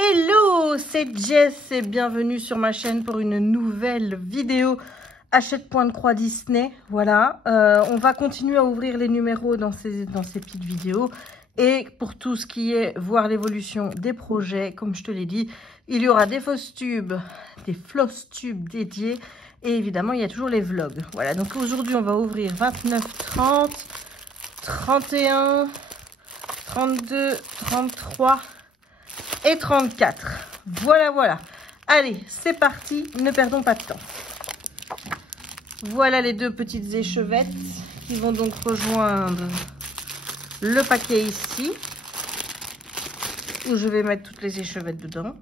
Hello, c'est Jess et bienvenue sur ma chaîne pour une nouvelle vidéo Hachette Point de Croix Disney. Voilà, on va continuer à ouvrir les numéros dans ces petites vidéos. Et pour tout ce qui est voir l'évolution des projets, comme je te l'ai dit, il y aura des fausses tubes, des floss tubes dédiés. Et évidemment, il y a toujours les vlogs. Voilà, donc aujourd'hui, on va ouvrir 29, 30, 31, 32, 33... et 34. Voilà. Allez, c'est parti, ne perdons pas de temps. Voilà les deux petites échevettes qui vont donc rejoindre le paquet ici, où je vais mettre toutes les échevettes dedans.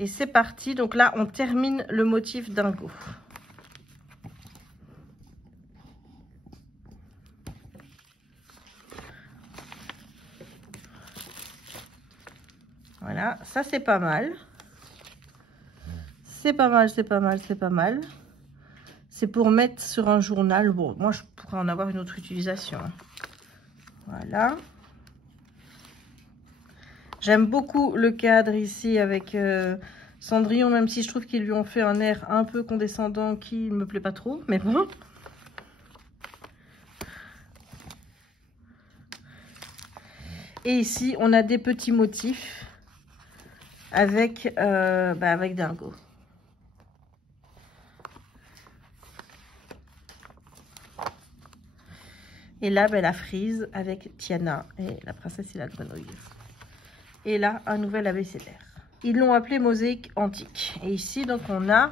Et c'est parti, donc là on termine le motif dingo. Voilà, ça c'est pas mal. C'est pas mal. C'est pour mettre sur un journal. Bon, moi je pourrais en avoir une autre utilisation. Voilà. J'aime beaucoup le cadre ici avec Cendrillon, même si je trouve qu'ils lui ont fait un air un peu condescendant qui ne me plaît pas trop, mais bon. Et ici, on a des petits motifs avec Dingo. Et là, la frise avec Tiana et la princesse et la grenouille. Et là, un nouvel abécédaire. Ils l'ont appelé mosaïque antique. Et ici, donc, on a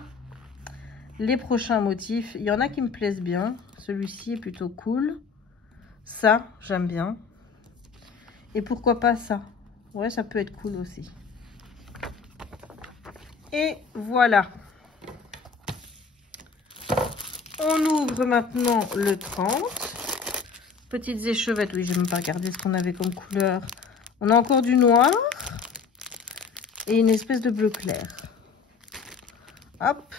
les prochains motifs. Il y en a qui me plaisent bien. Celui-ci est plutôt cool. Ça, j'aime bien. Et pourquoi pas ça? Ouais, ça peut être cool aussi. Et voilà. On ouvre maintenant le 30. Petites échevettes. Oui, je vais même pas regarder ce qu'on avait comme couleur. On a encore du noir. Et une espèce de bleu clair. Hop.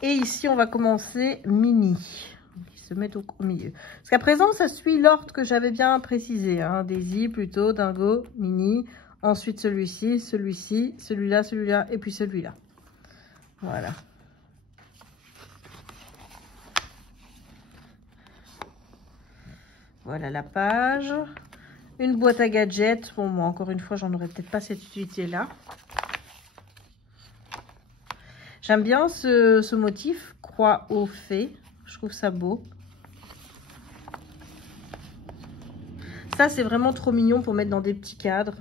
Et ici, on va commencer mini. Qui se met donc au milieu. Parce qu'à présent, ça suit l'ordre que j'avais bien précisé. Hein. Daisy, plutôt, Dingo, mini. Ensuite, celui-ci, celui-ci, celui-là, et puis celui-là. Voilà. Voilà la page. Une boîte à gadgets. Bon, moi, encore une fois, j'en aurais peut-être pas cette utilité-là. J'aime bien ce motif, croix aux fées. Je trouve ça beau. Ça, c'est vraiment trop mignon pour mettre dans des petits cadres.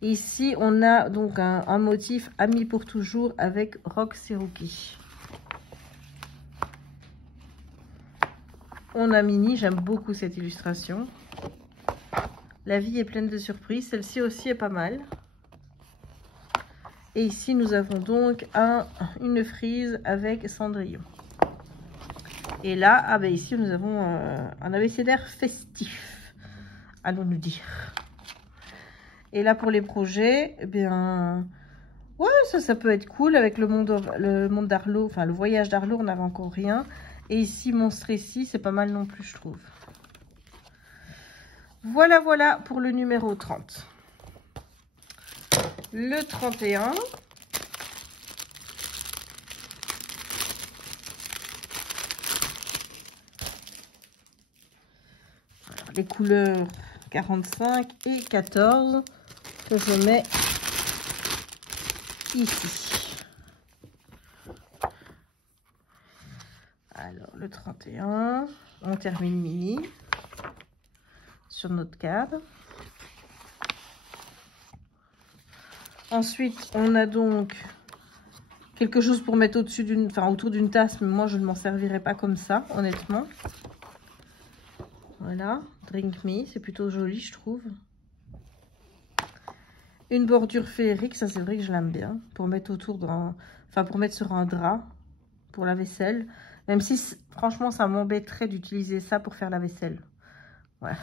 Ici, on a donc un motif ami pour toujours avec Rox et Rookie. On a Mini, j'aime beaucoup cette illustration. La vie est pleine de surprises. Celle-ci aussi est pas mal. Et ici, nous avons donc une frise avec Cendrillon. Et là, ici, nous avons un abécédaire festif, allons-nous dire. Et là, pour les projets, eh bien, ouais, ça peut être cool avec le monde d'Arlo, enfin, le voyage d'Arlo, on n'avait encore rien. Et ici, Monstre ici, c'est pas mal non plus, je trouve. Voilà pour le numéro 30. Le 31. Alors, les couleurs 45 et 14 que je mets ici. Alors, le 31, on termine mini sur notre cadre. Ensuite, on a donc quelque chose pour mettre au-dessus autour d'une tasse, mais moi, je ne m'en servirai pas comme ça, honnêtement. Voilà, Drink Me, c'est plutôt joli, je trouve. Une bordure féerique, ça c'est vrai que je l'aime bien, pour mettre autour pour mettre sur un drap, pour la vaisselle. Même si, franchement, ça m'embêterait d'utiliser ça pour faire la vaisselle. Voilà.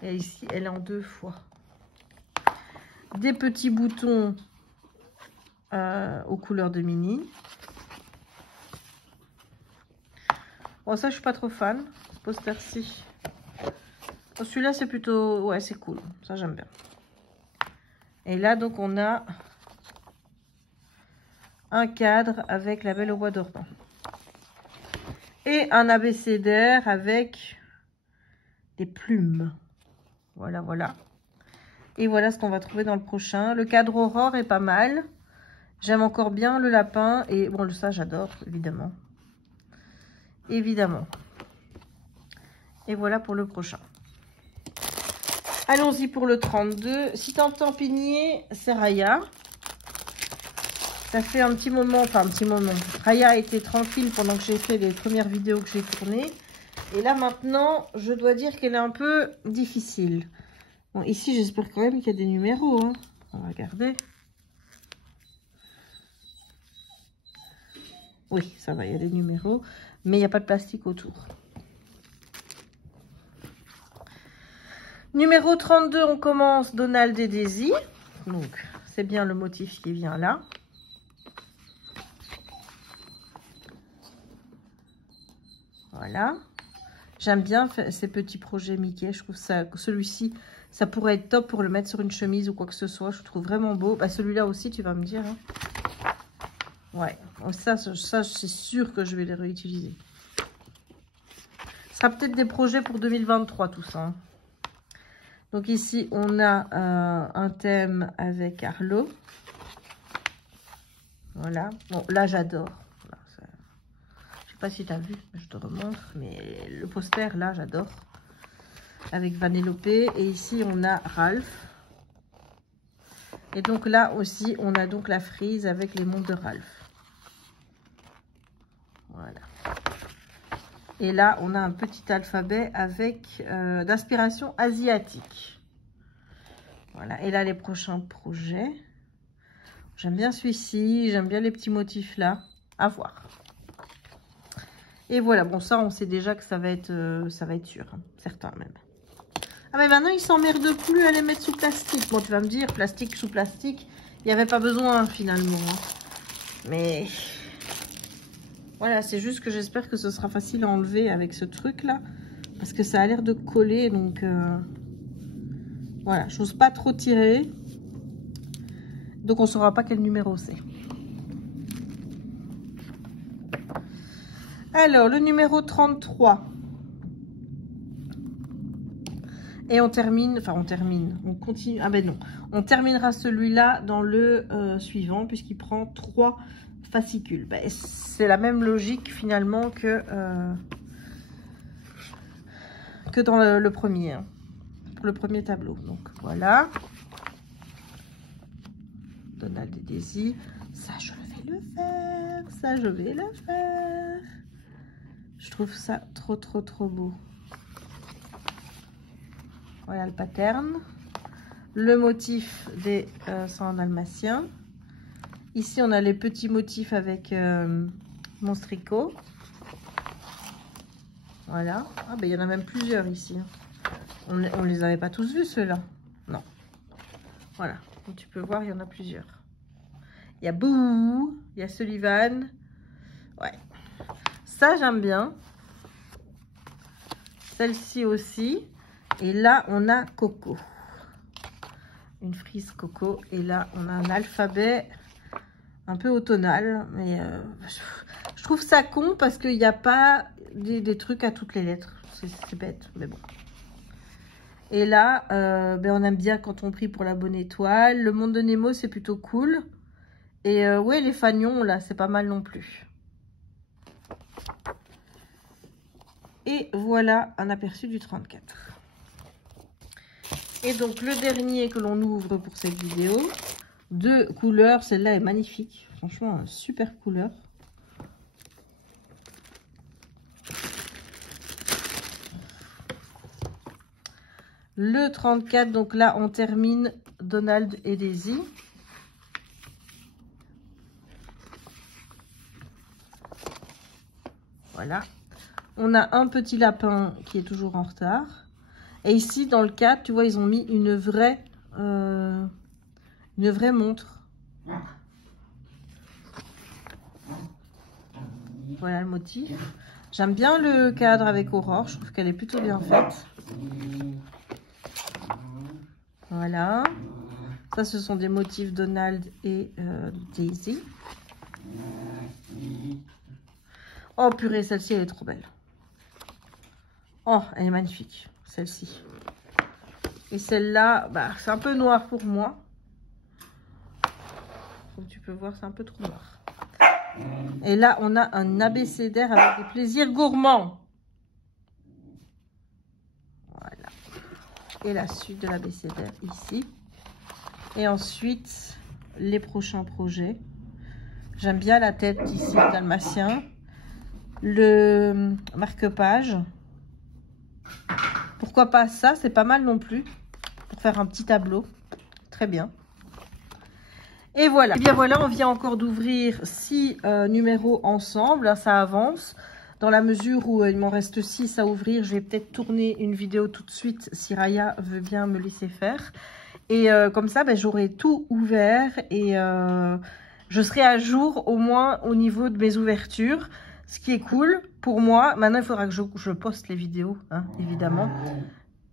Et ici, elle est en 2 fois. Des petits boutons aux couleurs de Mini. Bon, ça, je suis pas trop fan. Ce poster-ci. Celui-là, c'est plutôt... Ouais, c'est cool. Ça, j'aime bien. Et là, donc, on a un cadre avec la Belle au bois dormant. Et un abécédaire avec des plumes. Voilà, voilà. Et voilà ce qu'on va trouver dans le prochain. Le cadre Aurore est pas mal. J'aime encore bien le lapin. Et bon, ça, j'adore, évidemment. Évidemment. Et voilà pour le prochain. Allons-y pour le 32. Si t'entends pigner, c'est Raya. Ça fait un petit moment, enfin un petit moment. Raya était tranquille pendant que j'ai fait les premières vidéos que j'ai tournées. Et là maintenant, je dois dire qu'elle est un peu difficile. Bon, ici, j'espère quand même qu'il y a des numéros. Hein. On va regarder. Oui, ça va, il y a des numéros. Mais il n'y a pas de plastique autour. Numéro 32, on commence Donald et Daisy. Donc, c'est bien le motif qui vient là. Voilà. J'aime bien ces petits projets Mickey. Je trouve ça, celui-ci, ça pourrait être top pour le mettre sur une chemise ou quoi que ce soit. Je le trouve vraiment beau. Bah, celui-là aussi, tu vas me dire. Hein. Ouais, ça c'est sûr que je vais les réutiliser. Ce sera peut-être des projets pour 2023, tout ça. Hein. Donc ici, on a un thème avec Arlo. Voilà. Bon, là, j'adore. Voilà, je sais pas si tu as vu, je te remontre. Mais le poster, là, j'adore. Avec Vanellope. Et ici, on a Ralph. Et donc là aussi, on a donc la frise avec les montres de Ralph. Voilà. Et là, on a un petit alphabet avec d'inspiration asiatique. Voilà. Et là, les prochains projets. J'aime bien celui-ci. J'aime bien les petits motifs là. À voir. Et voilà. Bon, ça, on sait déjà que ça va être sûr. Hein, certain même. Ah, mais maintenant, ils s'emmerdent plus à les mettre sous plastique. Bon, tu vas me dire, plastique sous plastique, il n'y avait pas besoin finalement. Hein. Mais... Voilà, c'est juste que j'espère que ce sera facile à enlever avec ce truc-là. Parce que ça a l'air de coller, donc... Voilà, j'ose pas trop tirer. Donc, on ne saura pas quel numéro c'est. Alors, le numéro 33. Et on termine... Enfin, on termine. On continue... Ah ben non. On terminera celui-là dans le suivant, puisqu'il prend 3... fascicules. Ben, c'est la même logique finalement que dans le premier, hein, pour le premier tableau. Donc voilà. Donald et Daisy. Ça, je vais le faire. Ça, je vais le faire. Je trouve ça trop beau. Voilà le pattern. Le motif des 100 dalmatiens. Ici, on a les petits motifs avec Monstrico. Voilà. Ah, ben il y en a même plusieurs ici. On ne les avait pas tous vus, ceux-là. Non. Voilà. Comme tu peux voir, il y en a plusieurs. Il y a Boo. Il y a Sullivan. Ouais. Ça, j'aime bien. Celle-ci aussi. Et là, on a Coco. Une frise Coco. Et là, on a un alphabet... un peu automnal, mais je trouve ça con parce qu'il n'y a pas des trucs à toutes les lettres. C'est bête, mais bon. Et là, ben on aime bien quand on prie pour la bonne étoile. Le monde de Nemo, c'est plutôt cool. Et ouais, les fagnons, là, c'est pas mal non plus. Et voilà un aperçu du 34. Et donc, le dernier que l'on ouvre pour cette vidéo... Deux couleurs, celle-là est magnifique. Franchement, super couleur. Le 34, donc là, on termine Donald et Daisy. Voilà. On a un petit lapin qui est toujours en retard. Et ici, dans le 4, tu vois, ils ont mis une vraie montre. Voilà le motif. J'aime bien le cadre avec Aurore, je trouve qu'elle est plutôt bien faite. Voilà. Ça, ce sont des motifs Donald et Daisy. Oh purée, celle-ci, elle est trop belle. Oh, elle est magnifique, celle-ci. Et celle-là, bah, c'est un peu noir pour moi. Comme tu peux voir, c'est un peu trop noir. Et là, on a un abécédaire avec des plaisirs gourmands. Voilà. Et la suite de l'abécédaire ici. Et ensuite, les prochains projets. J'aime bien la tête ici, dalmatien. Le marque-page. Pourquoi pas ça? C'est pas mal non plus. Pour faire un petit tableau. Très bien. Et voilà. Et bien voilà, on vient encore d'ouvrir 6 numéros ensemble. Ça avance. Dans la mesure où il m'en reste 6 à ouvrir, je vais peut-être tourner une vidéo tout de suite si Raya veut bien me laisser faire. Et comme ça, ben, j'aurai tout ouvert et je serai à jour au moins au niveau de mes ouvertures. Ce qui est cool pour moi. Maintenant, il faudra que je poste les vidéos, hein, évidemment.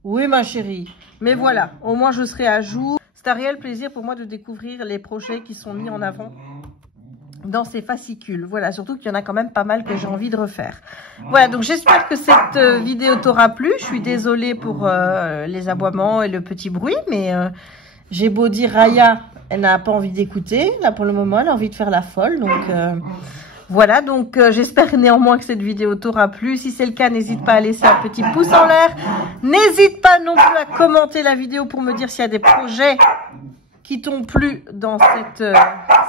Oui, ma chérie. Mais voilà, au moins je serai à jour. C'est un réel plaisir pour moi de découvrir les projets qui sont mis en avant dans ces fascicules. Voilà, surtout qu'il y en a quand même pas mal que j'ai envie de refaire. Voilà, donc j'espère que cette vidéo t'aura plu. Je suis désolée pour les aboiements et le petit bruit, mais j'ai beau dire Raya, elle n'a pas envie d'écouter. Là, pour le moment, elle a envie de faire la folle. Donc voilà, donc j'espère néanmoins que cette vidéo t'aura plu. Si c'est le cas, n'hésite pas à laisser un petit pouce en l'air. N'hésite pas non plus à commenter la vidéo pour me dire s'il y a des projets qui t'ont plu dans cette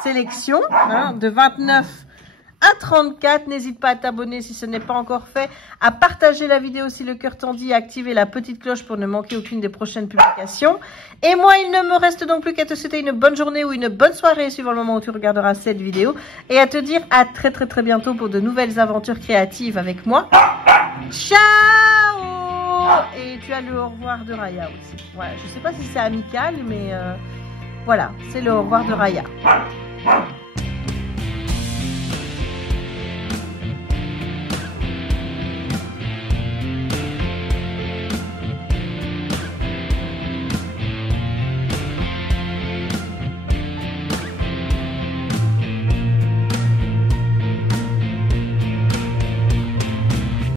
sélection, hein, de 29 à 34. N'hésite pas à t'abonner si ce n'est pas encore fait, à partager la vidéo si le cœur t'en dit, à activer la petite cloche pour ne manquer aucune des prochaines publications. Et moi, il ne me reste donc plus qu'à te souhaiter une bonne journée ou une bonne soirée suivant le moment où tu regarderas cette vidéo, et à te dire à très bientôt pour de nouvelles aventures créatives avec moi. Ciao! Et tu as le au revoir de Raya aussi. Voilà, je sais pas si c'est amical, mais voilà, c'est le au revoir de Raya.